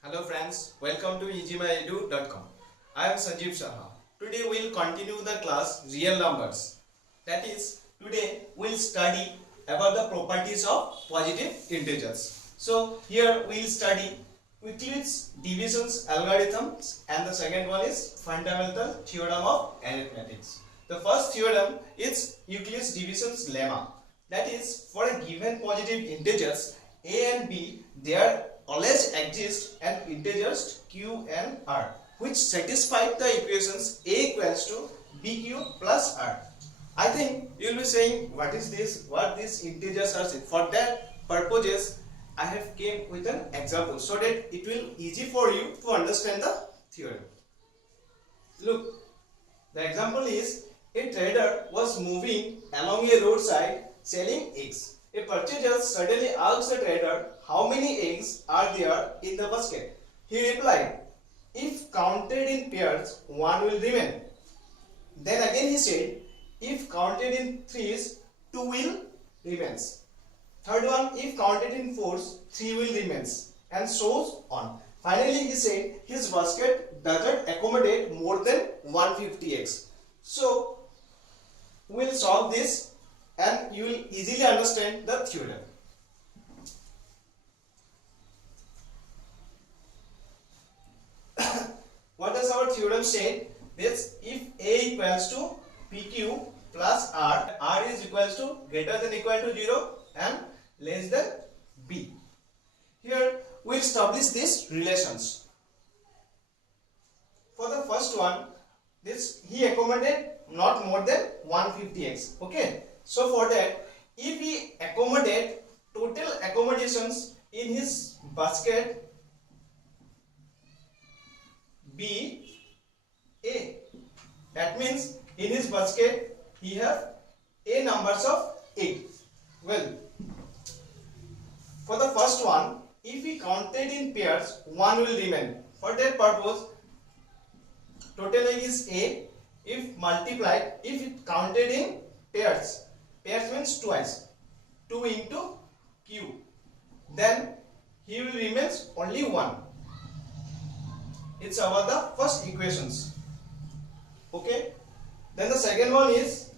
Hello friends, welcome to EasyMyEdu.com. I am Sanjeev Saha. Today we will continue the class real numbers. That is, today we will study about the properties of positive integers. So here we will study Euclid's divisions algorithms, and the second one is fundamental theorem of arithmetics. The first theorem is Euclid's divisions lemma. That is, for a given positive integers a and b, there always exist an integers q and r which satisfy the equations a equals to bq plus r. I think you will be saying, what is this? What these integers are? For that purposes, I have came with an example so that it will easy for you to understand the theorem. Look, the example is a trader was moving along a roadside selling eggs. A purchaser suddenly asks the trader how many eggs are there in the basket. He replied, if counted in pairs, one will remain. Then again he said, if counted in threes, two will remain. Third one, if counted in fours, three will remain, and so on. Finally he said his basket doesn't accommodate more than 150 eggs. So we will solve this and you will easily understand the theorem. What does our theorem say? This, if a equals to pq plus r, r is equals to greater than equal to 0 and less than b. Here we establish these relations. For the first one, this he accommodated not more than 150 eggs. Okay. So for that, if we accommodate total accommodations in his basket B A, that means in his basket he have A numbers of eggs. Well, for the first one, if we counted in pairs, one will remain. For that purpose, total egg is A. If multiplied, if it counted in pairs, pairs means twice, 2 into q, then he will remain only 1. It's about the first equations. Okay. Then the second one is,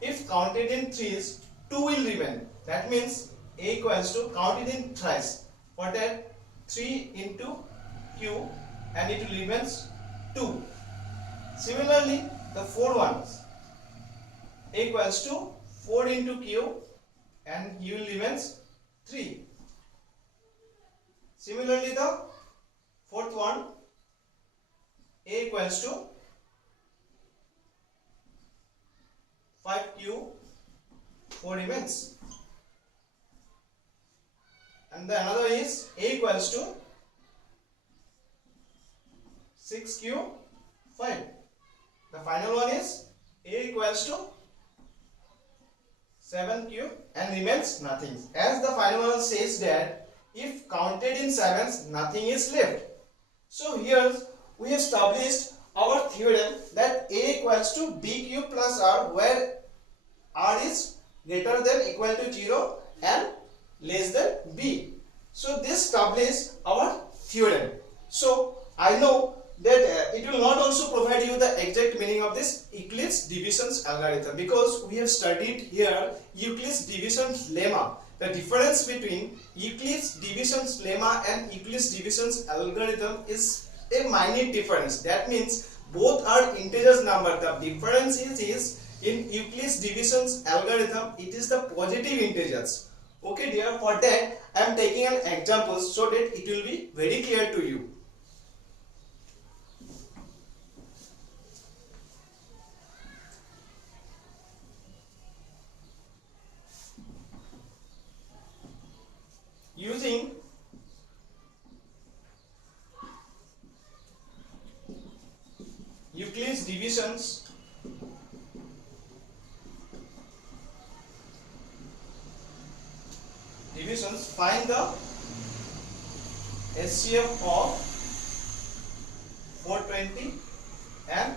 if counted in threes, 2 will remain. That means a equals to counted in thrice. For that, 3 into q, and it will remain 2. Similarly, the fourth one equals to 4 into q, and he will remain 3. Similarly, the fourth one, a equals to 5q, 4 remains. And the another is a equals to 6q, 5. The final one is a equals to 7q and remains nothing. As the final one says that if counted in sevens, nothing is left. So here we established our theorem that a equals to bq plus r, where r is greater than equal to 0 and less than b. So this established our theorem. So I know that it will not also provide you the exact meaning of this Euclid's divisions algorithm, because we have studied here Euclid's divisions lemma. The difference between Euclid's divisions lemma and Euclid's divisions algorithm is a minute difference. That means both are integers number. The difference is in Euclid's divisions algorithm, it is the positive integers. Okay dear, for that I am taking an example so that it will be very clear to you. Using Euclid's divisions, find the HCF of 420 and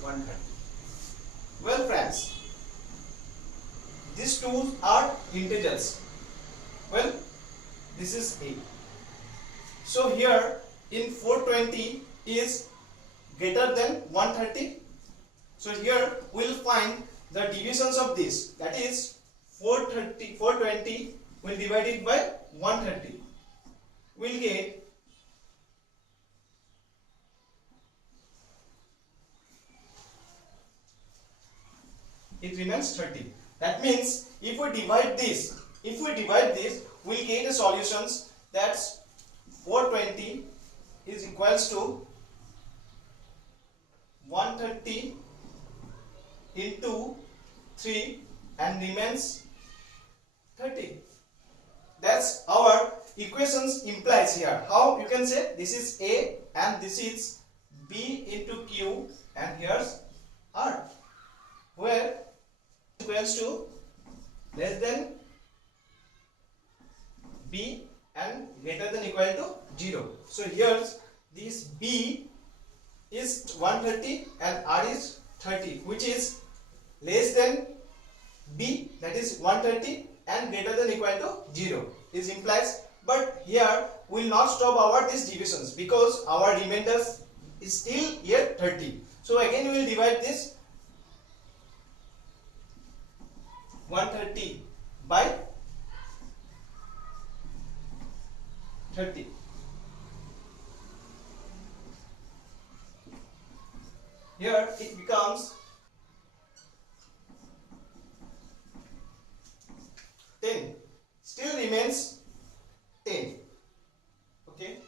130. Well friends, these two are integers. Well, this is A. So here in 420 is greater than 130. So here we will find the divisions of this, that is 420 will divide it by 130. We will get it remains 30. That means if we divide this, we will get a solutions that's 420 is equals to 130 into 3 and remains 30. That's our equations implies here. How you can say this is A and this is B into Q and here's R, where equals to less than B and greater than equal to 0. So here's this B is 130 and R is 30, which is less than B, that is 130, and greater than equal to 0 is implies. But here we will not stop our these divisions because our remainder is still here 30. So again we will divide this 130 by 30. Here it becomes 10. Still remains 10. Okay.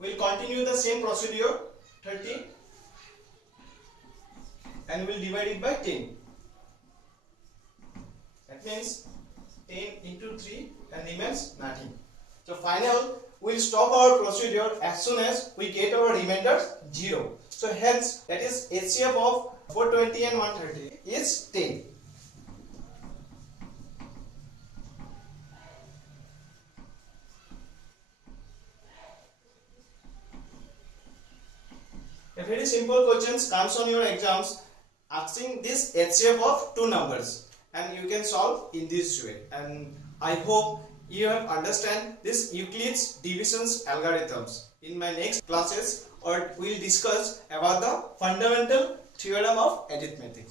We'll continue the same procedure, 30, and we'll divide it by 10. That means 10 into 3 and remains nothing. So final, we'll stop our procedure as soon as we get our remainder 0. So hence that is HCF of 420 and 130 is 10. A very simple questions comes on your exams asking this HCF of two numbers, and you can solve in this way. And I hope you have understand this Euclid's divisions algorithms. In my next classes, or we'll discuss about the fundamental theorem of arithmetic.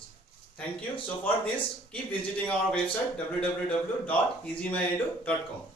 Thank you. So for this, keep visiting our website www.easymyedu.com.